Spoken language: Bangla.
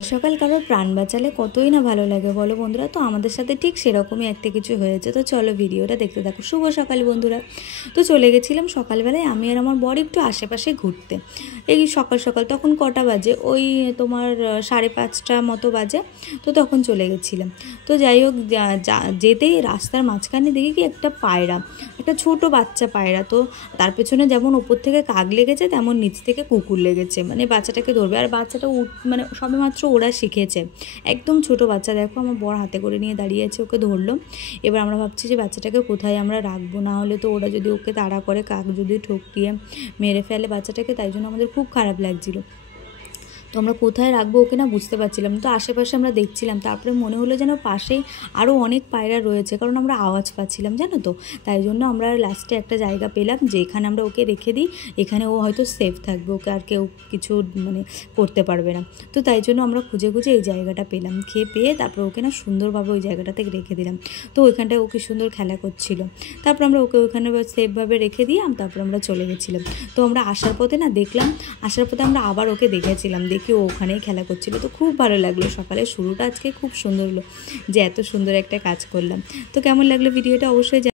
সকাল কারোর প্রাণ বাঁচালে কতই না ভালো লাগে বলো বন্ধুরা। তো আমাদের সাথে ঠিক সেরকমই একটা কিছু হয়েছে। তো চলো ভিডিওটা দেখতে থাকো। শুভ সকাল বন্ধুরা। তো চলে গেছিলাম সকালবেলায় আমি আর আমার বর একটু আশেপাশে ঘুরতে। এই সকাল সকাল তখন কটা বাজে, ওই তোমার 5:30 মতো বাজে। তো তখন চলে গেছিলাম। তো যাই হোক, যেতেই রাস্তার মাঝখানে দেখি কি একটা পায়রা, একটা ছোট বাচ্চা পায়রা। তো তার পেছনে যেমন ওপর থেকে কাক লেগেছে তেমন নিচ থেকে কুকুর লেগেছে, মানে বাচ্চাটাকে ধরবে। আর বাচ্চাটা মানে সবেমাত্র ওরা শিখেছে, একদম ছোট বাচ্চা। দেখো আমার বর হাতে করে নিয়ে দাঁড়িয়ে আছে, ওকে ধরলো। এবার আমরা ভাবছি যে বাচ্চাটাকে কোথায় আমরা রাখবো, না হলে তো ওরা যদি ওকে তাড়া করে, কাক যদি ঠকিয়ে মেরে ফেলে বাচ্চাটাকে, তাই জন্য আমাদের খুব খারাপ লাগছিলো। তো আমরা কোথায় রাখবো ওকে না বুঝতে পারছিলাম। তো আশেপাশে আমরা দেখছিলাম, তারপরে মনে হলো যেন পাশেই আরও অনেক পায়রা রয়েছে, কারণ আমরা আওয়াজ পাচ্ছিলাম জানো তো। তাই জন্য আমরা লাস্টে একটা জায়গা পেলাম যে এখানে আমরা ওকে রেখে দিই, এখানে ও হয়তো সেফ থাকবে, ওকে আর কেউ কিছু মানে করতে পারবে না। তো তাই জন্য আমরা খুঁজে খুঁজে এই জায়গাটা পেলাম, পেয়ে তারপর ওকে না সুন্দরভাবে ওই জায়গাটাতে রেখে দিলাম। তো ওইখানটায় ওকে সুন্দর খেলা করছিল। তারপর আমরা ওকে ওইখানে সেফভাবে রেখে দিলাম, তারপর আমরা চলে গেছিলাম। তো আমরা আসার পথে না দেখলাম, আসার পথে আমরা আবার ওকে দেখেছিলাম, দেখি ও ওখানেই খেলা করছিল। তো খুব ভালো লাগলো, সকালের শুরুটা আজকে খুব সুন্দর হলো যে এত সুন্দর একটা কাজ করলাম। তো কেমন লাগলো ভিডিওটা অবশ্যই